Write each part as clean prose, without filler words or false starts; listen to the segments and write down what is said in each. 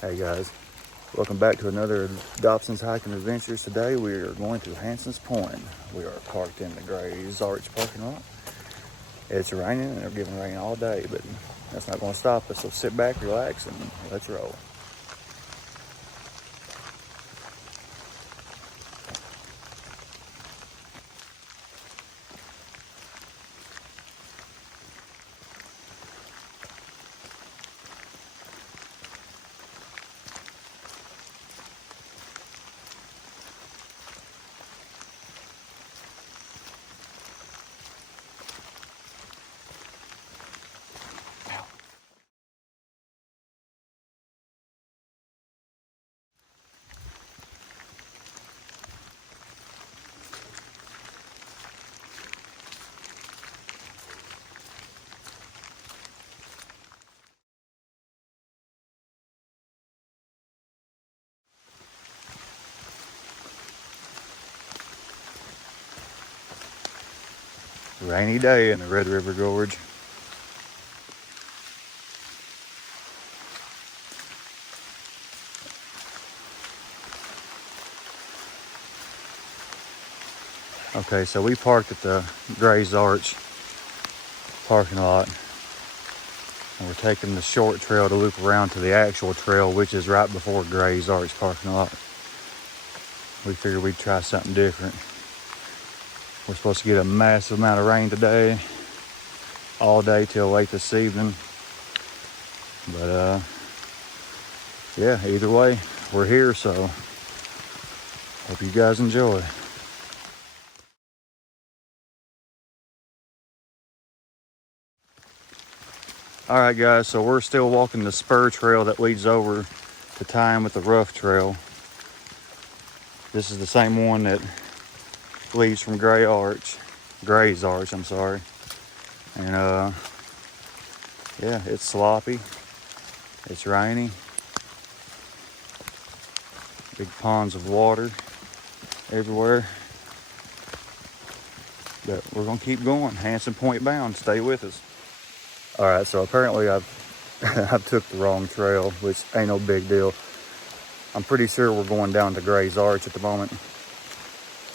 Hey guys, welcome back to another Dobson's Hiking Adventures. Today we are going to Hanson's Point. We are parked in the Gorge parking lot. It's raining and they're giving rain all day, but that's not going to stop us. So sit back, relax, and let's roll. Rainy day in the Red River Gorge. Okay, so we parked at the Gray's Arch parking lot. And we're taking the short trail to loop around to the actual trail, which is right before Gray's Arch parking lot. We figured we'd try something different. We're supposed to get a massive amount of rain today, all day till late this evening. But yeah, either way, we're here, so hope you guys enjoy. All right, guys, so we're still walking the spur trail that leads over to tie in with the rough trail. This is the same one that leads from Gray's Arch, I'm sorry. And yeah, it's sloppy. It's rainy. Big ponds of water everywhere. But we're gonna keep going. Hanson Point bound. Stay with us. All right, so apparently I've took the wrong trail, which ain't no big deal. I'm pretty sure we're going down to Gray's Arch at the moment,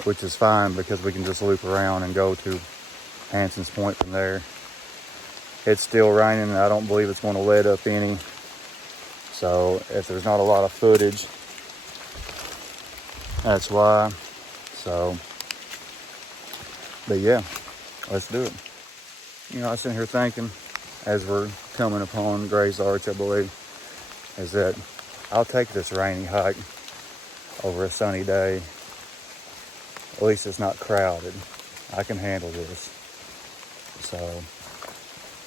which is fine because we can just loop around and go to Hanson's Point from there. It's still raining and I don't believe it's going to let up any. So if there's not a lot of footage, that's why. So, but yeah, let's do it. You know, I was sitting here thinking, as we're coming upon Gray's Arch, I believe, is that I'll take this rainy hike over a sunny day. At least it's not crowded. I can handle this. So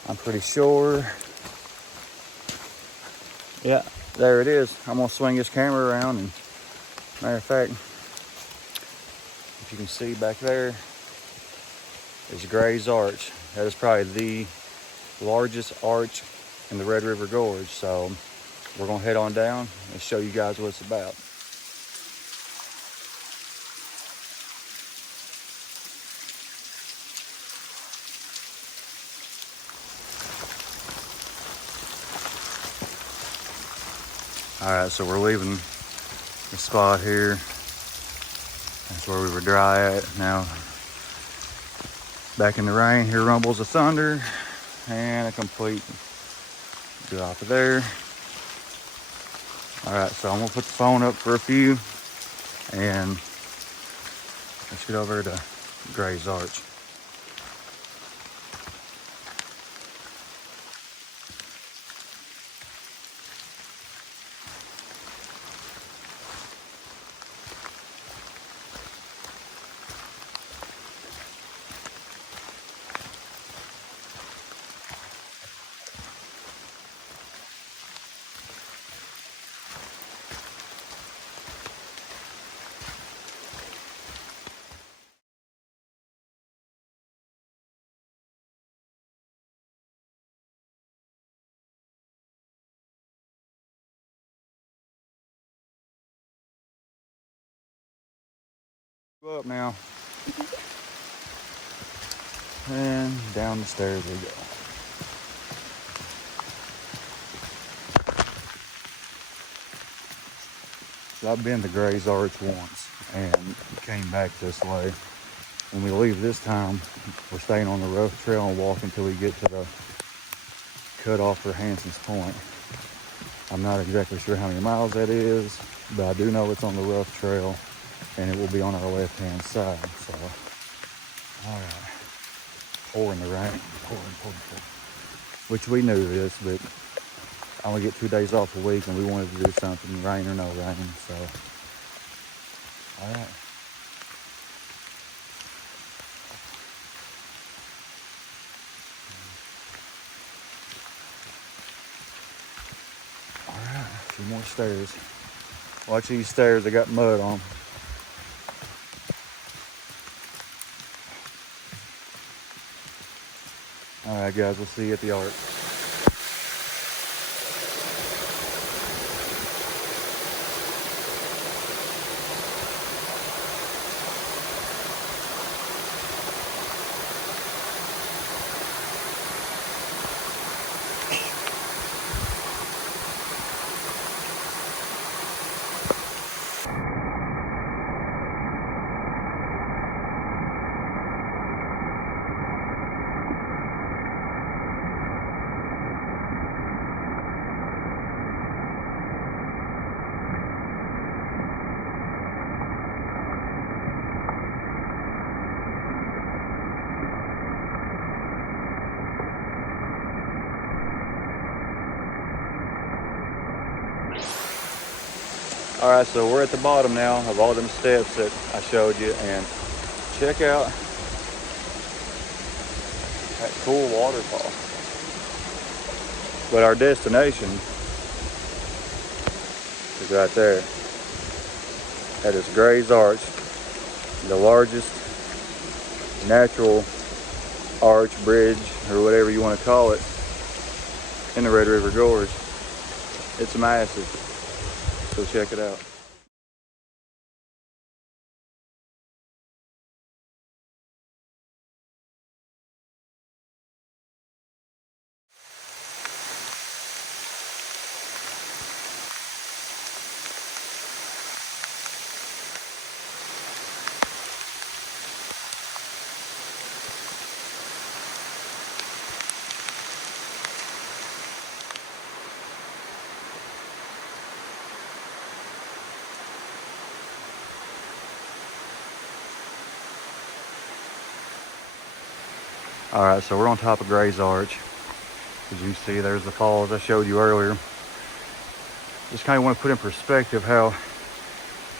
I'm pretty sure. Yeah, there it is. I'm gonna swing this camera around, and matter of fact, if you can see back there is Gray's Arch. That is probably the largest arch in the Red River Gorge. So we're gonna head on down and show you guys what it's about. All right, so we're leaving the spot here. That's where we were dry at. Now, back in the rain, here rumbles of thunder and a complete drop of there. All right, so I'm gonna put the phone up for a few and let's get over to Gray's Arch. Go up now. And down the stairs we go. So I've been to Gray's Arch once and came back this way. When we leave this time, we're staying on the rough trail and walk until we get to the cutoff for Hanson's Point. I'm not exactly sure how many miles that is, but I do know it's on the rough trail and it will be on our left-hand side. So, all right, pouring the rain, pouring. Which we knew this, but I only get 2 days off a week and we wanted to do something, rain or no rain, so, all right. All right, a few more stairs. Watch these stairs, they got mud on them. All right, guys, we'll see you at the arch. All right, so we're at the bottom now of all them steps that I showed you, and check out that cool waterfall. But our destination is right there. That is Gray's Arch, the largest natural arch, bridge, or whatever you want to call it, in the Red River Gorge. It's massive. So check it out. All right, so we're on top of Gray's Arch. As you see, there's the falls I showed you earlier. Just kind of want to put in perspective how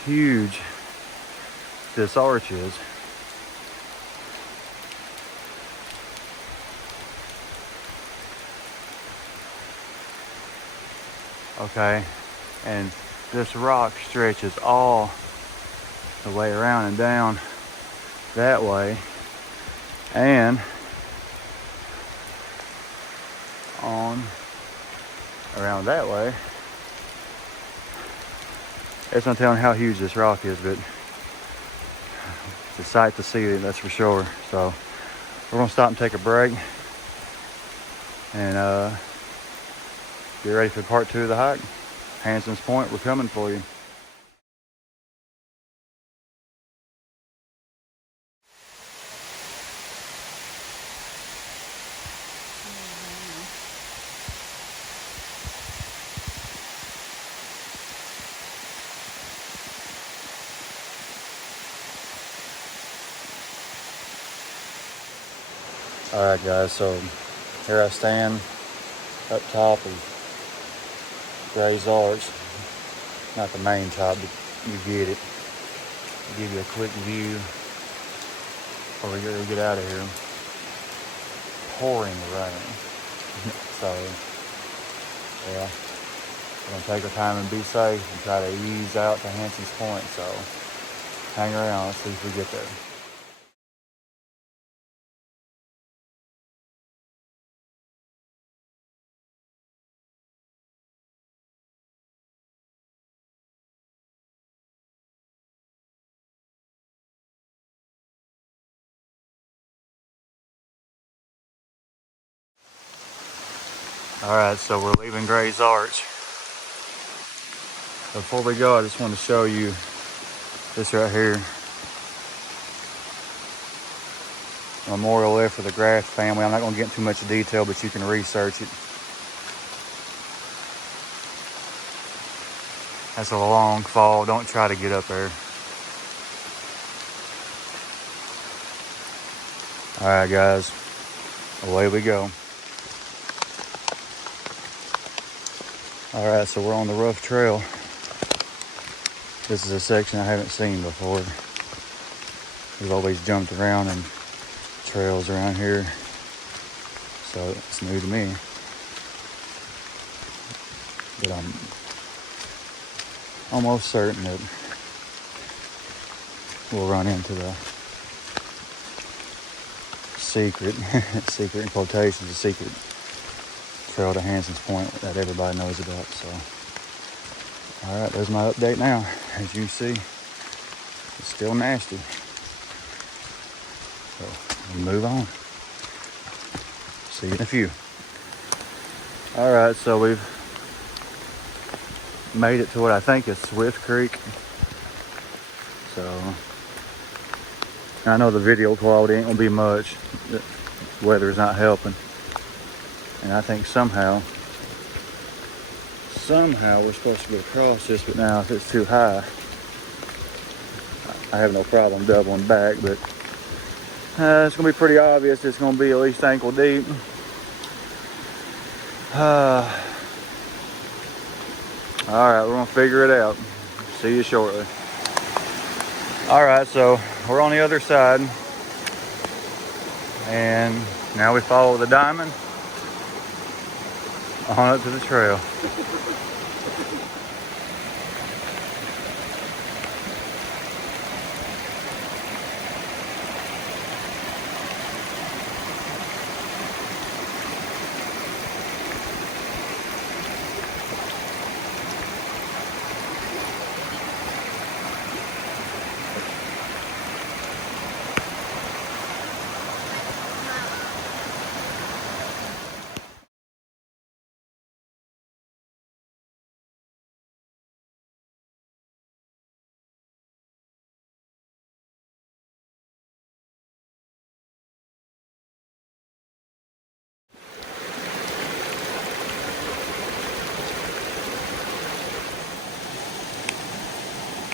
huge this arch is. Okay, and this rock stretches all the way around and down that way, and on around that way. It's not telling how huge this rock is, but it's a sight to see, that's for sure. So we're gonna stop and take a break and get ready for part 2 of the hike. Hanson's Point, we're coming for you. All right, guys, so here I stand up top of Gray's Arch. Not the main top, but you get it. I'll give you a quick view before we get out of here. Pouring rain. So, yeah, we're gonna take our time and be safe and try to ease out to Hanson's Point. So, hang around, let's see if we get there. All right, so we're leaving Gray's Arch. Before we go, I just want to show you this right here. Memorial there for the Graft family. I'm not going to get into too much detail, but you can research it. That's a long fall. Don't try to get up there. All right, guys, away we go. All right, so we're on the rough trail. This is a section I haven't seen before. We've always jumped around in trails around here, so it's new to me. But I'm almost certain that we'll run into the secret in quotations, the secret trail to Hanson's Point that everybody knows about. So, all right, there's my update now. As you see, it's still nasty. So we'll move on. See you in a few. All right, so we've made it to what I think is Swift Creek. So I know the video quality ain't gonna be much. The weather's not helping. And I think somehow we're supposed to go across this, but now if it's too high, I have no problem doubling back, but it's gonna be pretty obvious it's gonna be at least ankle deep. All right, we're gonna figure it out. See you shortly. All right, so we're on the other side, and now we follow the diamond on up to the trail.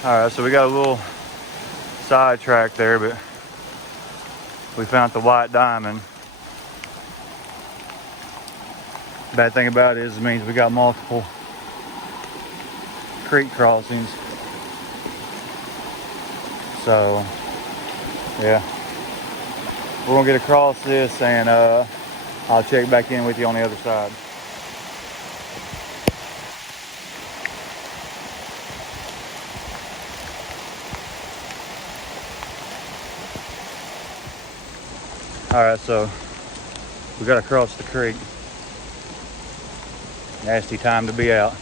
All right, so we got a little sidetrack there, but we found the white diamond. Bad thing about it is it means we got multiple creek crossings. So, yeah. We're gonna get across this, and I'll check back in with you on the other side. All right, so we got to cross the creek. Nasty time to be out.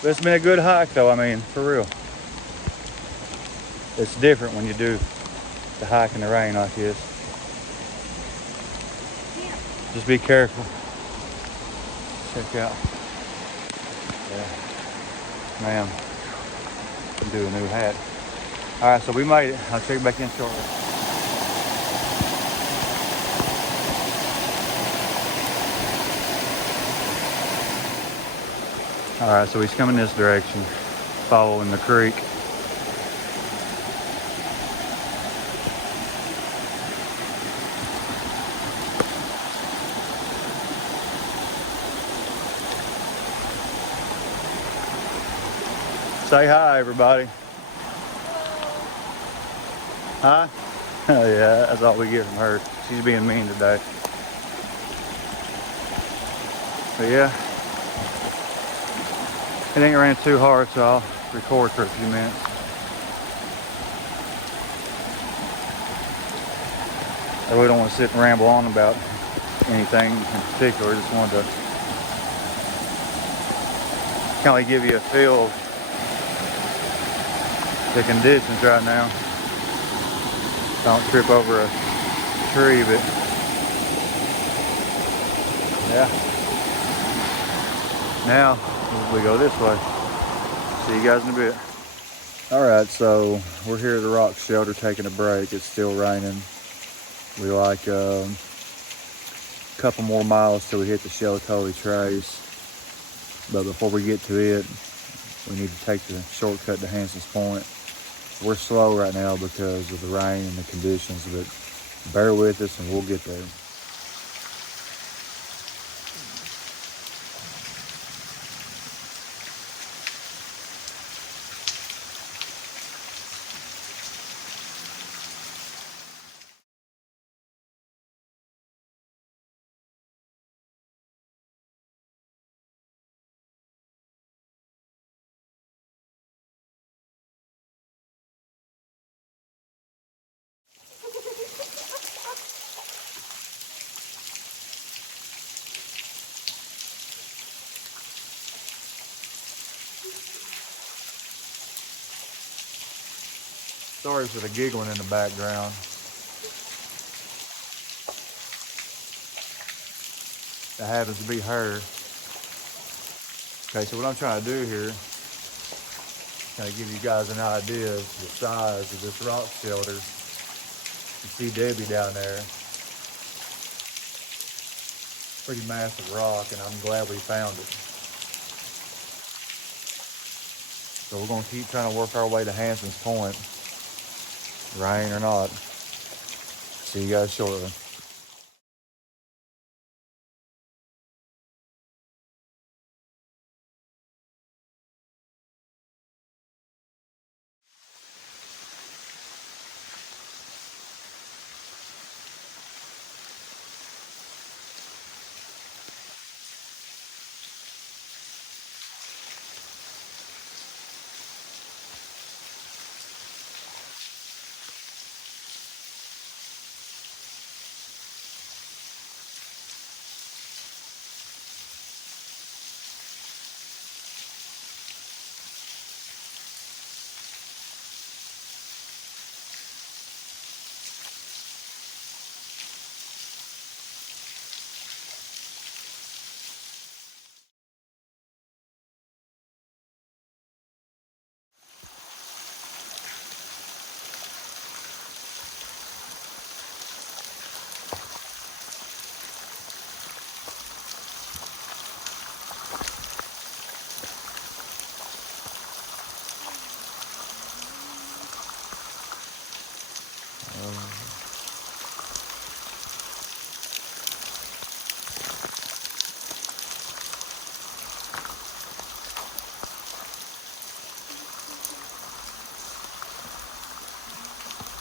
But it's been a good hike though, I mean, for real. It's different when you do the hike in the rain like this. Just be careful. Check out. Yeah. Ma'am, do a new hat. All right, so we made it. I'll check back in shortly. All right, so he's coming this direction, following the creek. Say hi, everybody. Hi? Oh, yeah, that's all we get from her. She's being mean today. But yeah, it ain't ran too hard, so I'll record for a few minutes. I really don't want to sit and ramble on about anything in particular. I just wanted to kind of give you a feel of the conditions right now. Don't trip over a tree, but yeah. Now we go this way. See you guys in a bit. All right, so we're here at the rock shelter taking a break. It's still raining. We like a couple more miles till we hit the Sheltoli Trace. But before we get to it, we need to take the shortcut to Hanson's Point. We're slow right now because of the rain and the conditions, but bear with us and we'll get there. Sorry for the giggling in the background. That happens to be her. Okay, so what I'm trying to do here, kind of give you guys an idea of the size of this rock shelter. You see Debbie down there. Pretty massive rock, and I'm glad we found it. So we're gonna keep trying to work our way to Hanson's Point, rain or not. See you guys shortly.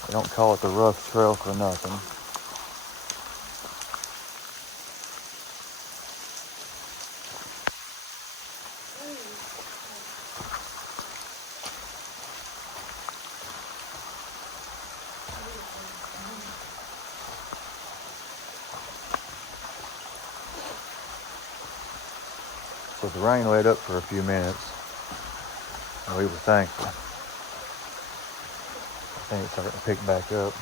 They don't call it the rough trail for nothing. So the rain let up for a few minutes, and we were thankful. I think it's starting to pick back up.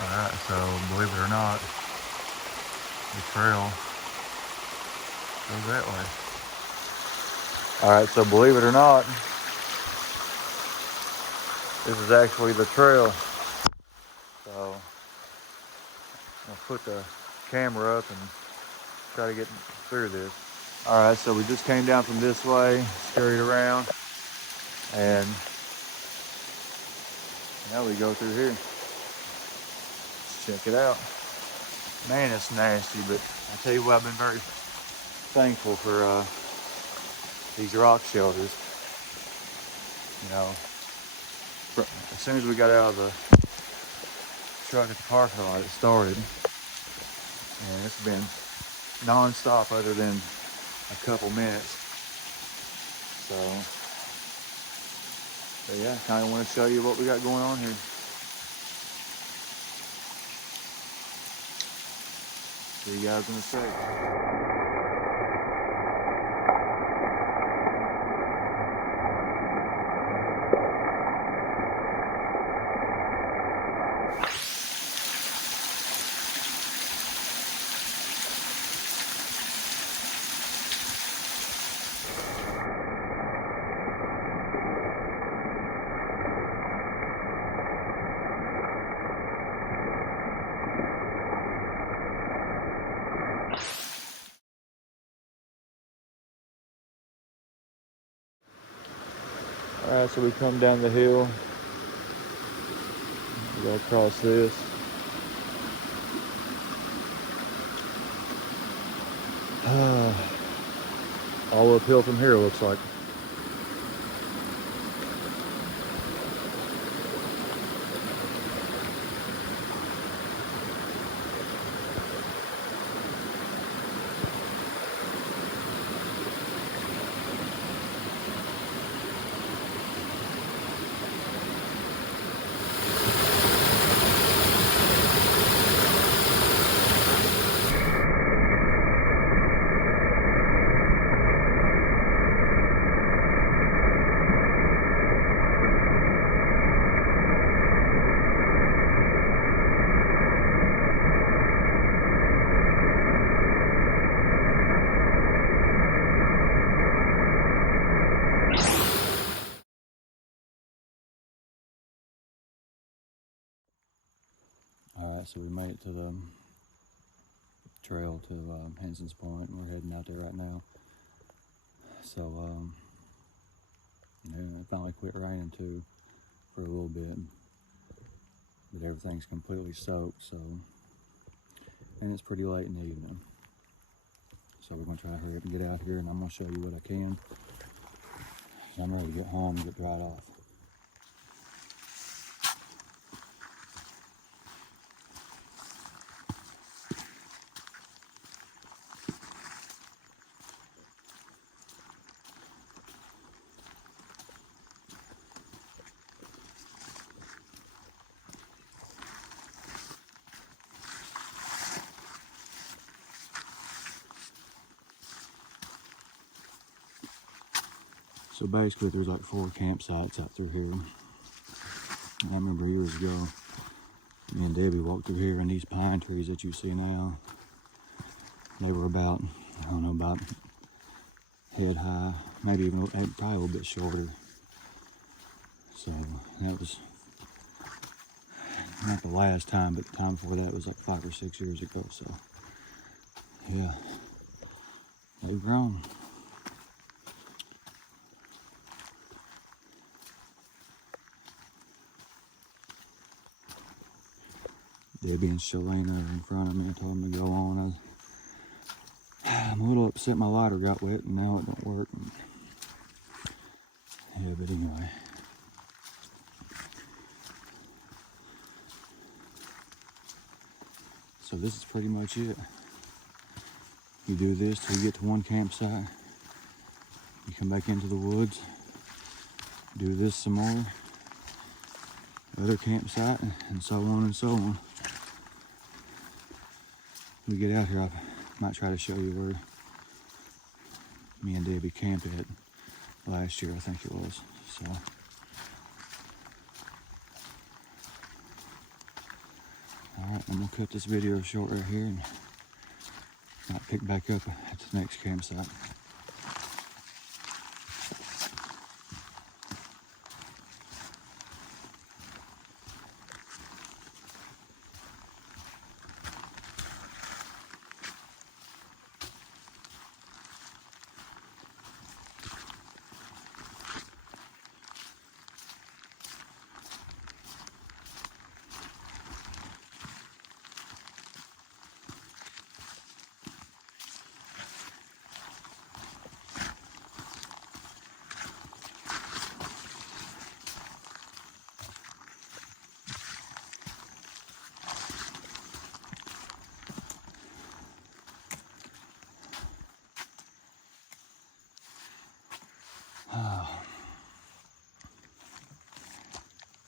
Alright, so believe it or not, the trail goes that way. Alright, so believe it or not, this is actually the trail. So I'll put the camera up and try to get through this. Alright, so we just came down from this way, scurried around, and now we go through here. Check it out. Man, it's nasty, but I tell you what, I've been very thankful for these rock shelters. You know, as soon as we got out of the truck at the parking lot, it started, and it's been non-stop other than a couple minutes. So yeah, kind of want to show you what we got going on here. See you guys in a sec. All right, so we come down the hill. We go across this. All uphill from here, looks like. All right, so we made it to the trail to Hanson's Point, and we're heading out there right now. So, yeah, it finally quit raining too for a little bit, but everything's completely soaked. So, and it's pretty late in the evening. So we're gonna try to hurry up and get out here, and I'm gonna show you what I can. I'm ready to get home and get dried off. So basically there's like 4 campsites out through here. And I remember years ago, me and Debbie walked through here, and these pine trees that you see now, they were about, I don't know, about head high, maybe even probably a little bit shorter. So that was not the last time, but the time before that was like 5 or 6 years ago. So yeah, they've grown. Debbie and Shalena are in front of me and told me to go on. I'm a little upset my lighter got wet and now it don't work. Yeah, but anyway. So this is pretty much it. You do this till you get to one campsite. You come back into the woods, do this some more, other campsite, and so on and so on. When we get out here, I might try to show you where me and Debbie camped at last year, I think it was. So, all right, I'm gonna cut this video short right here and might pick back up at the next campsite.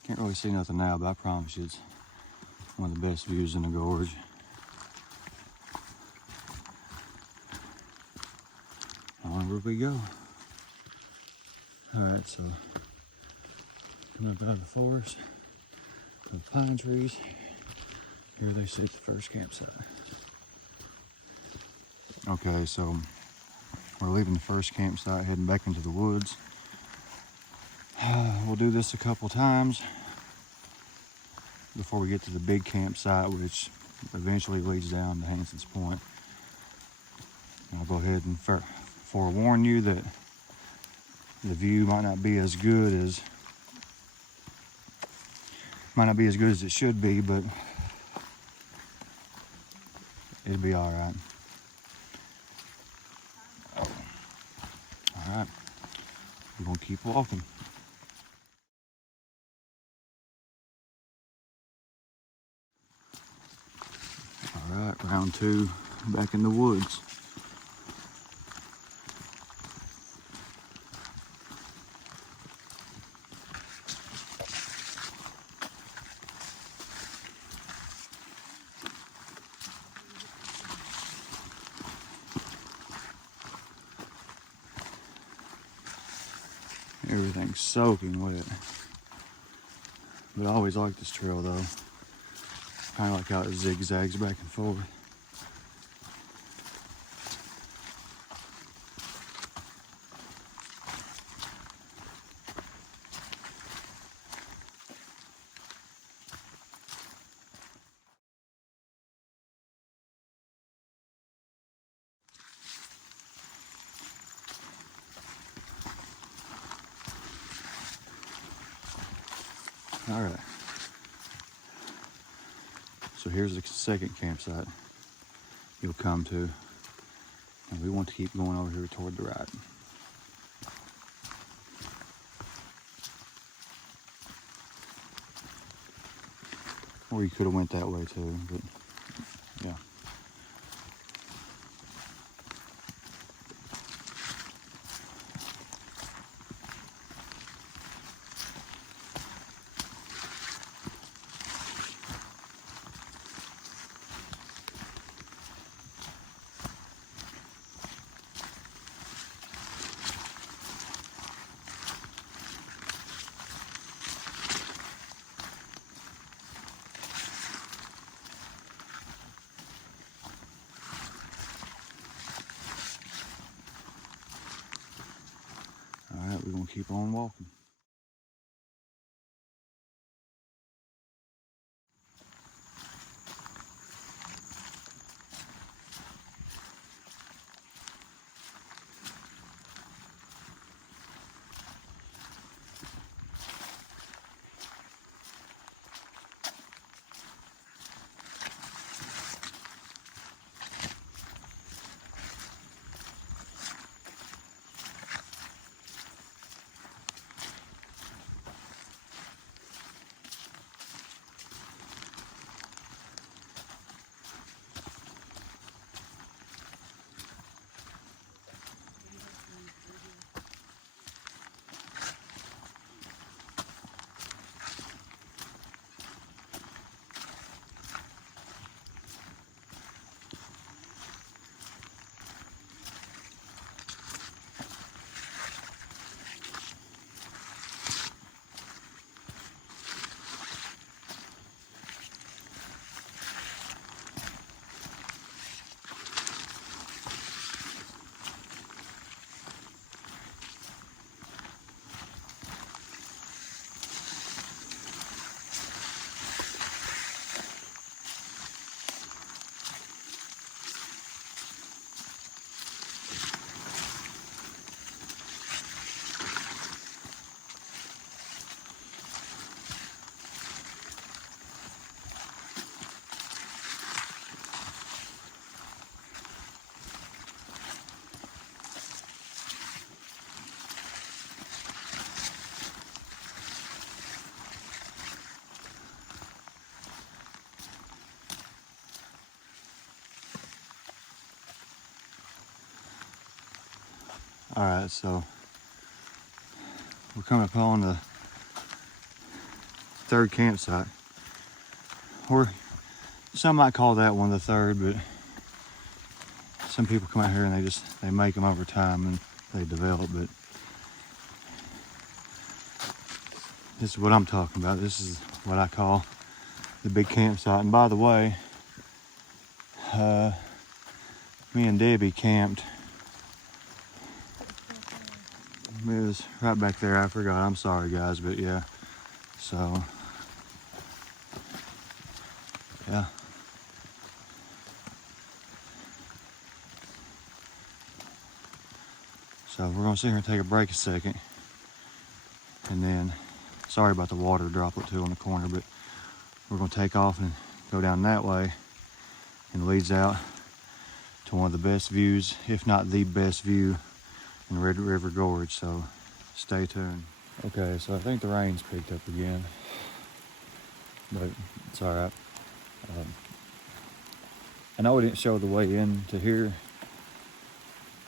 Can't really see nothing now, but I promise you it's one of the best views in the gorge. onward we go. All right, so come up out of the forest, the pine trees. Here they sit the first campsite. Okay, so we're leaving the first campsite, heading back into the woods. We'll do this a couple times before we get to the big campsite, which eventually leads down to Hanson's Point. I'll go ahead and forewarn you that the view might not be as good as it should be, but it'll be all right. All right, we're gonna keep walking. All right, round two, back in the woods. Everything's soaking wet. But I always like this trail though. Kind of like how it zigzags back and forth. All right. So here's the second campsite you'll come to. And we want to keep going over here toward the right. Or you could have went that way too, but yeah. All right, we're gonna keep on walking. All right, so we're coming upon the third campsite. Or some might call that one the third, but some people come out here and they make them over time. And they develop, but this is what I'm talking about. This is what I call the big campsite. And by the way, me and Debbie camped. It was right back there. I forgot. I'm sorry, guys, but yeah. So, yeah. So we're gonna sit here and take a break a second, and then, sorry about the water droplet too on the corner, but we're gonna take off and go down that way, and it leads out to one of the best views, if not the best view, in Red River Gorge. So stay tuned. Okay, so I think the rain's picked up again, but it's all right. I know we didn't show the way into here,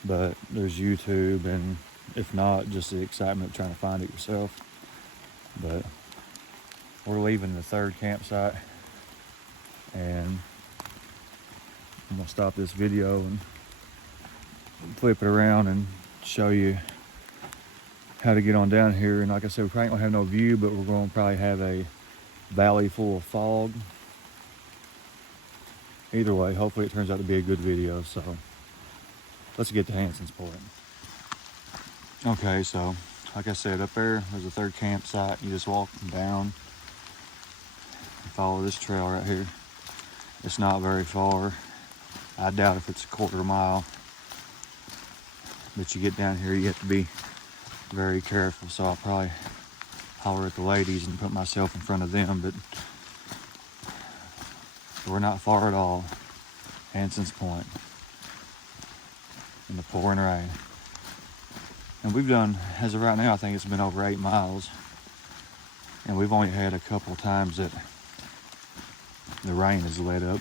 but there's YouTube, and if not, just the excitement of trying to find it yourself. But we're leaving the third campsite, and I'm gonna stop this video and flip it around and show you how to get on down here. And like I said, we probably don't have no view, but we're gonna probably have a valley full of fog. Either way, hopefully it turns out to be a good video. So let's get to Hanson's Point. Okay, so like I said, up there's the third campsite. You just walk down and follow this trail right here. It's not very far. I doubt if it's a quarter mile. But you get down here, you have to be very careful. So I'll probably holler at the ladies and put myself in front of them, but we're not far at all. Hanson's Point in the pouring rain. And we've done, as of right now, I think it's been over 8 miles. And we've only had a couple times that the rain has let up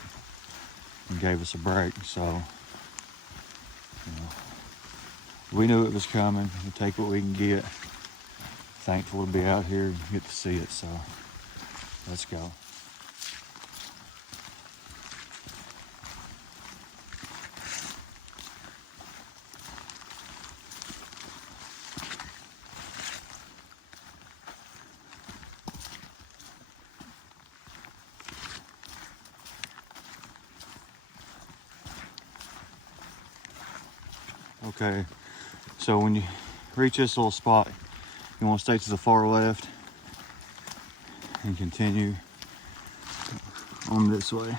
and gave us a break. So, you know, we knew it was coming. We'll take what we can get. Thankful to be out here and get to see it. So, let's go. Okay, so when you reach this little spot, you want to stay to the far left and continue on this way.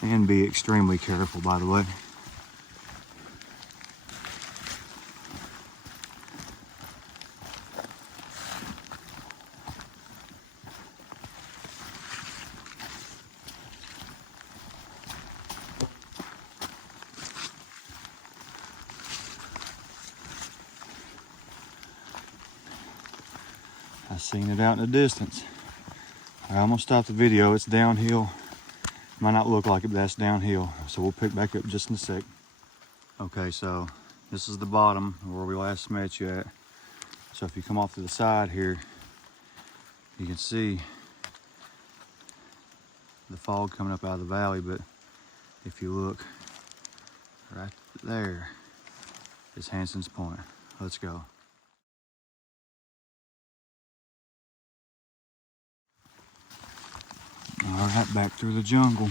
And be extremely careful, by the way. I seen it out in the distance. All right, I'm gonna stop the video. It's downhill. Might not look like it, but that's downhill. So we'll pick back up just in a sec. Okay, so this is the bottom where we last met you at. So if you come off to the side here, you can see the fog coming up out of the valley, but if you look right there is Hanson's Point. Let's go. All right, back through the jungle.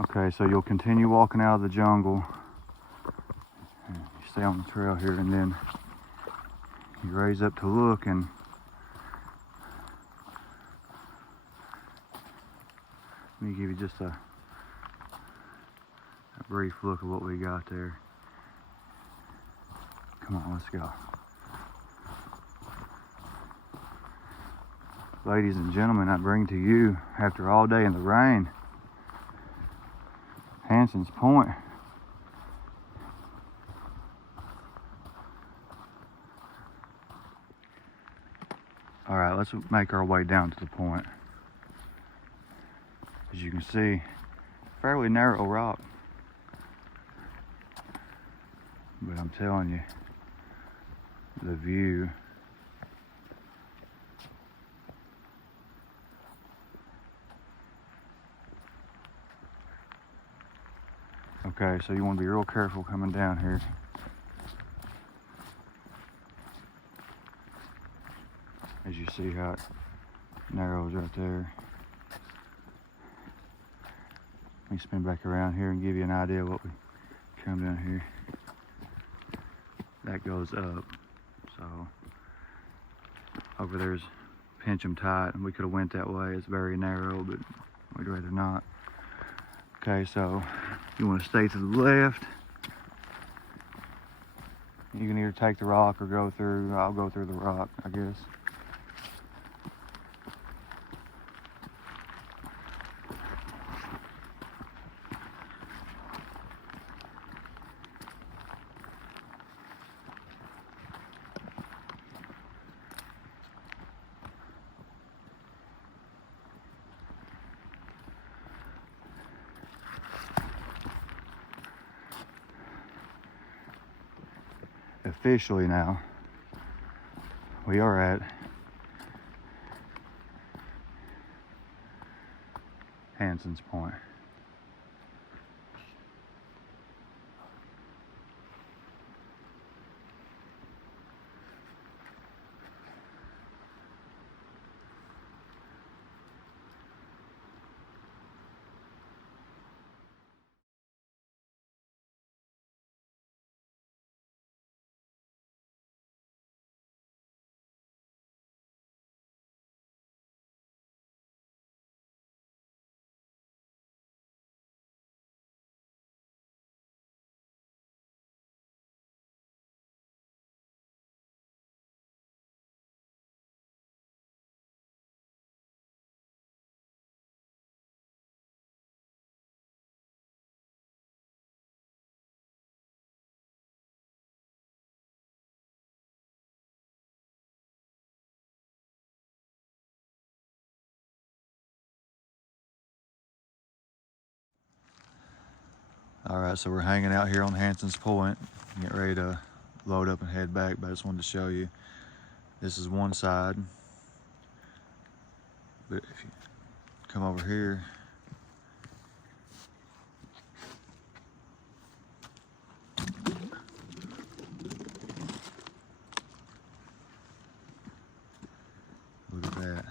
Okay, so you'll continue walking out of the jungle. You stay on the trail here, and then you raise up to look, and let me give you just a brief look of what we got there. Come on, let's go. Ladies and gentlemen, I bring to you, after all day in the rain, Hanson's Point. All right, let's make our way down to the point. As you can see, fairly narrow rock. But I'm telling you, the view. Okay, so you want to be real careful coming down here. As you see how it narrows right there. Let me spin back around here and give you an idea of what we come down here. That goes up. So over there's pinch 'em tight, and we could have went that way. It's very narrow, but we'd rather not. Okay, so you want to stay to the left. You can either take the rock or go through. I'll go through the rock, I guess. Officially now, we are at Hanson's Point. All right, so we're hanging out here on Hanson's Point, getting ready to load up and head back, but I just wanted to show you. This is one side, but if you come over here, look at that.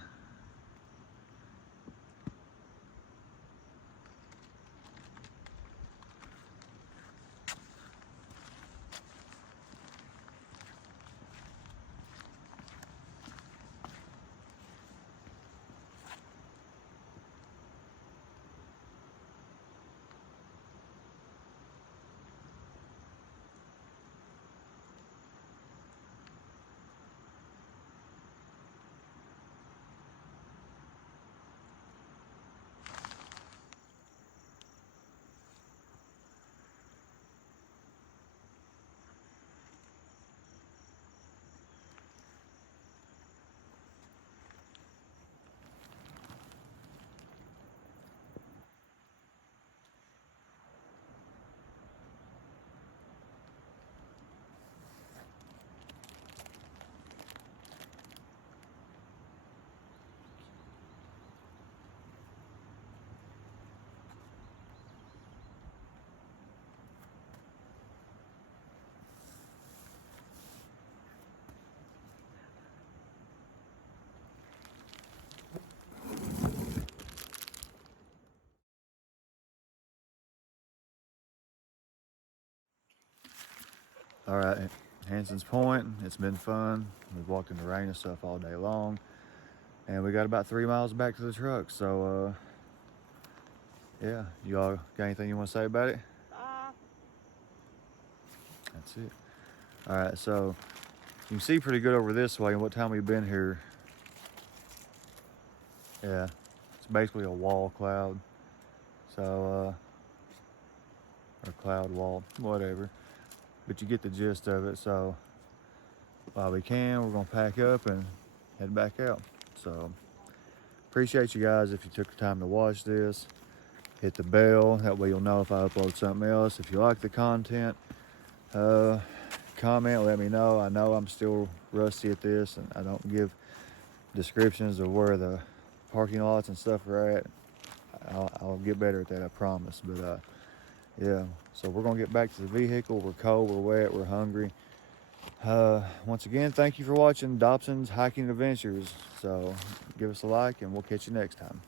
All right, Hanson's Point, it's been fun. We've walked in the rain and stuff all day long, and we got about 3 miles back to the truck. So, yeah, you all got anything you want to say about it? That's it. All right, so you can see pretty good over this way. And what time we've been here? Yeah, it's basically a wall cloud. So, or cloud wall, whatever. But you get the gist of it. So while we can, we're gonna pack up and head back out. So appreciate you guys if you took the time to watch this. Hit the bell, that way you'll know if I upload something else. If you like the content, comment, let me know. I know I'm still rusty at this and I don't give descriptions of where the parking lots and stuff are at. I'll get better at that, I promise. But yeah, so we're gonna get back to the vehicle. We're cold, we're wet, we're hungry. Once again, thank you for watching Dobson's Hiking Adventures. So give us a like and we'll catch you next time.